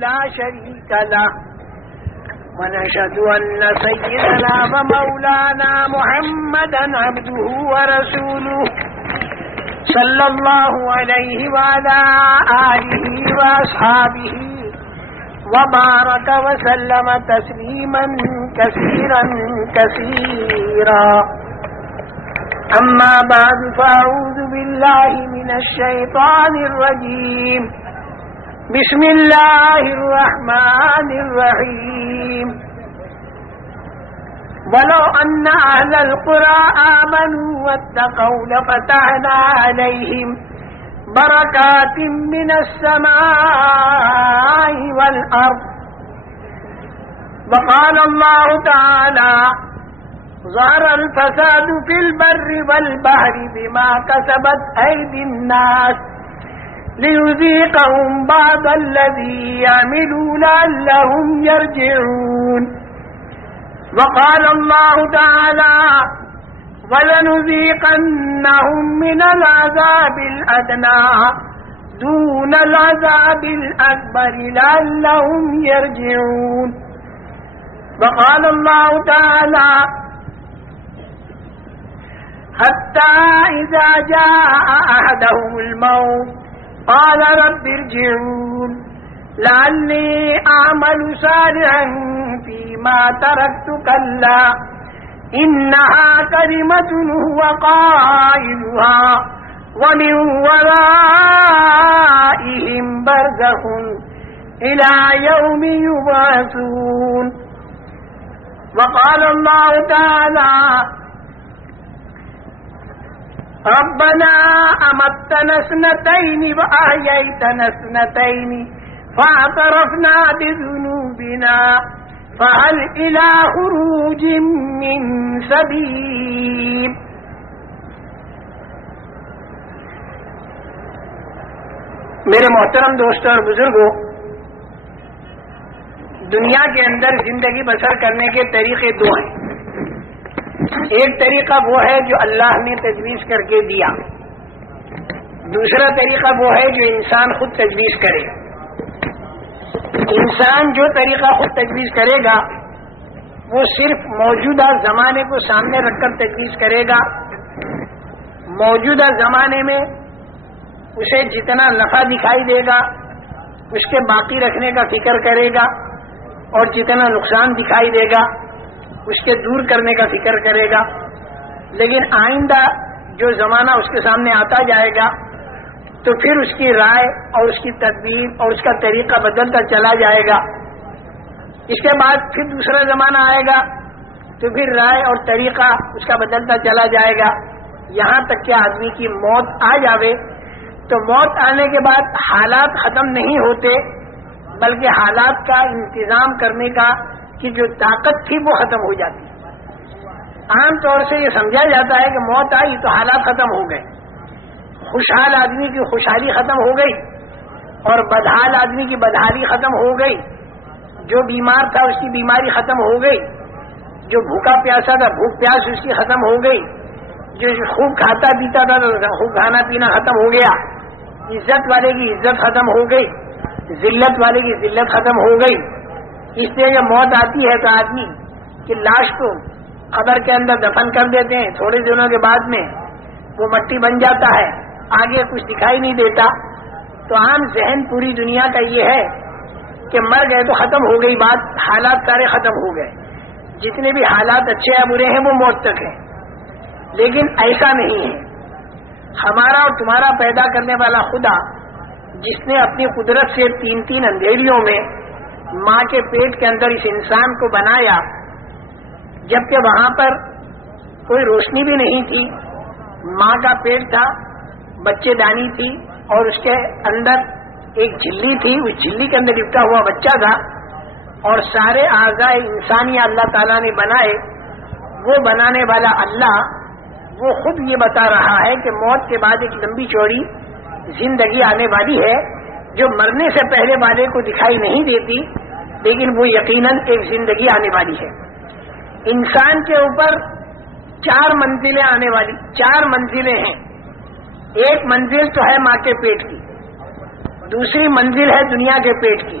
لا شريك له ونشهد أن سيدنا ومولانا محمدا عبده ورسوله صلى الله عليه وعلى آله وأصحابه وبارك وسلم تسليما كثيرا كثيرا أما بعد فأعوذ بالله من الشيطان الرجيم بسم الله الرحمن الرحيم ولو أن أهل القرى آمنوا واتقوا لفتحنا عليهم بركات من السماء والأرض وقال الله تعالى ظهر الفساد في البر والبحر بما كسبت أيدي الناس ليذيقهم بعض الذي يعملوا لعلهم يرجعون وقال الله تعالى ولنذيقنهم من العذاب الأدنى دون العذاب الأكبر لعلهم يرجعون وقال الله تعالى حتى إذا جاء أحدهم الموت قال رب ارجعون لعلي أعمل صالحا فيما تركت كلا إنها كلمة هو قائلها ومن ورائهم برزخ إلى يوم يبعثون وقال الله تعالى ربنا أمتنا اثنتين وأحييتنا اثنتين فاعترفنا بذنوبنا فهل إلى خروج من سبيل میرے محترم دوستوں اور بزرگوں، دنیا کے اندر زندگی بسر کرنے کے طریقے دو ہیں۔ ایک طریقہ وہ ہے جو اللہ نے تجویز کر کے دیا، دوسرا طریقہ وہ ہے جو انسان خود تجویز کرے۔ انسان جو طریقہ خود تجویز کرے گا وہ صرف موجودہ زمانے کو سامنے رکھ کر تجویز کرے گا۔ موجودہ زمانے میں اسے جتنا نفع دکھائی دے گا اس کے باقی رکھنے کا فکر کرے گا، اور جتنا نقصان دکھائی دے گا اس کے دور کرنے کا فکر کرے گا۔ لیکن آئندہ جو زمانہ اس کے سامنے آتا جائے گا تو پھر اس کی رائے اور اس کی تدبیر اور اس کا طریقہ بدلتا چلا جائے گا۔ اس کے بعد پھر دوسرا زمانہ آئے گا تو پھر رائے اور طریقہ اس کا بدلتا چلا جائے گا، یہاں تک کہ آدمی کی موت آ جاوے۔ تو موت آنے کے بعد حالات ختم نہیں ہوتے، بلکہ حالات کا انتظام کرنے کا کی جو طاقت تھی وہ ختم ہو جاتی۔ عام طور سے یہ سمجھا جاتا ہے کہ موت آئی تو حالات ختم ہو گئے، خوشحال آدمی کی خوشحالی ختم ہو گئی اور بدحال آدمی کی بدحالی ختم ہو گئی، جو بیمار تھا اس کی بیماری ختم ہو گئی، جو بھوکا پیاسا تھا بھوک پیاس اس کی ختم ہو گئی، جو خوب کھاتا پیتا تھا تو خوب کھانا پینا ختم ہو گیا، عزت والے کی عزت ختم ہو گئی، ذلت والے کی ذلت ختم ہو گئی۔ اس لیے جب موت آتی ہے تو آدمی کی لاش کو قبر کے اندر دفن کر دیتے ہیں، تھوڑے دنوں کے بعد میں وہ مٹی بن جاتا ہے، آگے کچھ دکھائی نہیں دیتا۔ تو عام ذہن پوری دنیا کا یہ ہے کہ مر گئے تو ختم ہو گئی بات، حالات سارے ختم ہو گئے، جتنے بھی حالات اچھے یا برے ہیں وہ موت تک ہیں۔ لیکن ایسا نہیں ہے۔ ہمارا اور تمہارا پیدا کرنے والا خدا، جس نے اپنی قدرت سے تین تین اندھیریوں میں ماں کے پیٹ کے اندر اس انسان کو بنایا، جبکہ وہاں پر کوئی روشنی بھی نہیں تھی، ماں کا پیٹ تھا، بچے دانی تھی اور اس کے اندر ایک جھلی تھی، اس جھلی کے اندر لپٹا ہوا بچہ تھا، اور سارے اعضاء انسانیہ اللہ تعالیٰ نے بنائے۔ وہ بنانے والا اللہ وہ خود یہ بتا رہا ہے کہ موت کے بعد ایک لمبی چوڑی زندگی آنے والی ہے جو مرنے سے پہلے والے کو دکھائی نہیں دیتی، لیکن وہ یقیناً ایک زندگی آنے والی ہے۔ انسان کے اوپر 4 منزلیں آنے والی، 4 منزلیں ہیں۔ ایک منزل تو ہے ماں کے پیٹ کی، دوسری منزل ہے دنیا کے پیٹ کی،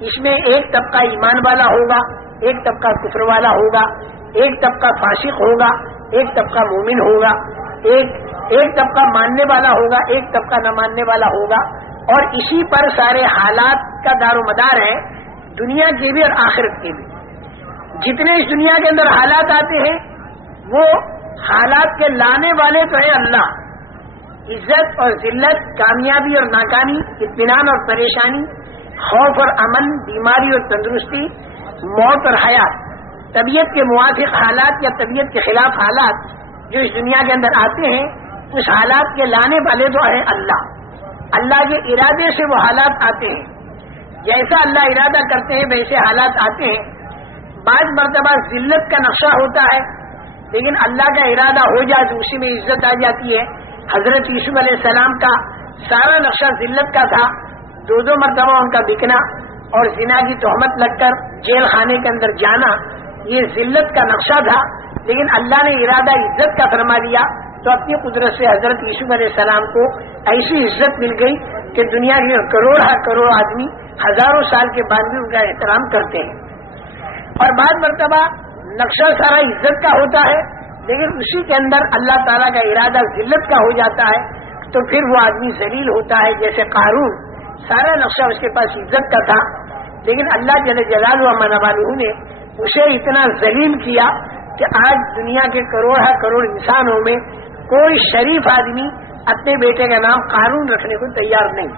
اس میں ایک طبقہ ایمان والا ہوگا، ایک طبقہ کفر والا ہوگا، ایک طبقہ فاسق ہوگا، ایک طبقہ مومن ہوگا، ایک طبقہ ماننے والا ہوگا، ایک طبقہ نہ ماننے والا ہوگا، اور اسی پر سارے حالات کا دار و مدار ہے، دنیا کے بھی اور آخرت کے بھی۔ جتنے اس دنیا کے اندر حالات آتے ہیں وہ حالات کے لانے والے تو ہے اللہ، عزت اور ذلت، کامیابی اور ناکامی، اطمینان اور پریشانی، خوف اور امن، بیماری اور تندرستی، موت اور حیات، طبیعت کے موافق حالات یا طبیعت کے خلاف حالات جو اس دنیا کے اندر آتے ہیں، اس حالات کے لانے والے تو ہے اللہ۔ اللہ کے ارادے سے وہ حالات آتے ہیں، جیسا اللہ ارادہ کرتے ہیں ویسے حالات آتے ہیں۔ بعض مرتبہ ذلت کا نقشہ ہوتا ہے، لیکن اللہ کا ارادہ ہو جائے تو اسی میں عزت آ جاتی ہے۔ حضرت یوسف علیہ السلام کا سارا نقشہ ذلت کا تھا، دو مرتبہ ان کا بکنا اور زنا کی تہمت لگ کر جیل خانے کے اندر جانا، یہ ذلت کا نقشہ تھا، لیکن اللہ نے ارادہ عزت کا فرما دیا تو اپنی قدرت سے حضرت یوسف علیہ السلام کو ایسی عزت مل گئی کہ دنیا کے کروڑ آدمی ہزاروں سال کے بعد بھی ان کا احترام کرتے ہیں۔ اور بعض مرتبہ نقشہ سارا عزت کا ہوتا ہے، لیکن اسی کے اندر اللہ تعالیٰ کا ارادہ ذلت کا ہو جاتا ہے تو پھر وہ آدمی ذلیل ہوتا ہے۔ جیسے قارون، سارا نقشہ اس کے پاس عزت کا تھا، لیکن اللہ جل جلالہ و منوالہ نے اسے اتنا ذلیل کیا کہ آج دنیا کے کروڑ انسانوں میں کوئی شریف آدمی اپنے بیٹے کا نام قارون رکھنے کو تیار نہیں۔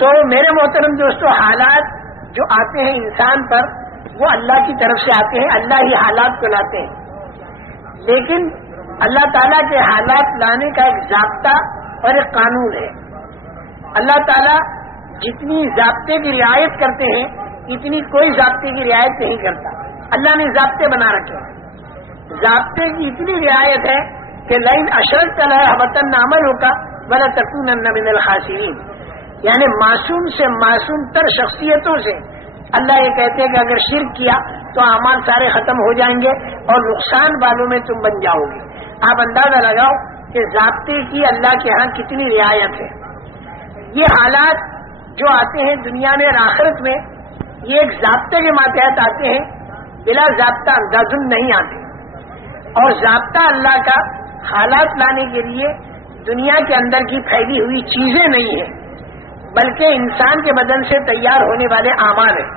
تو میرے محترم دوستو، حالات جو آتے ہیں انسان پر وہ اللہ کی طرف سے آتے ہیں، اللہ ہی حالات کو لاتے ہیں، لیکن اللہ تعالیٰ کے حالات لانے کا ایک ضابطہ اور ایک قانون ہے۔ اللہ تعالیٰ جتنی ضابطے کی رعایت کرتے ہیں اتنی کوئی ضابطے کی رعایت نہیں کرتا۔ اللہ نے ضابطے بنا رکھے ہیں، ضابطے کی اتنی رعایت ہے کہ لئن اشرکت ليحبطن عملك ولتكونن من الخاسرین، یعنی معصوم سے معصوم تر شخصیتوں سے اللہ یہ کہتے ہیں کہ اگر شرک کیا تو اعمال سارے ختم ہو جائیں گے اور نقصان والوں میں تم بن جاؤ گے۔ آپ اندازہ لگاؤ کہ ضابطے کی اللہ کے ہاں کتنی رعایت ہے۔ یہ حالات جو آتے ہیں دنیا میں اور آخرت میں، یہ ایک ضابطے کے ماتحت آتے ہیں، بلا ضابطہ اندازن نہیں آتے۔ اور ضابطہ اللہ کا حالات لانے کے لیے دنیا کے اندر کی پھیلی ہوئی چیزیں نہیں ہیں، بلکہ انسان کے بدن سے تیار ہونے والے اعمال ہیں۔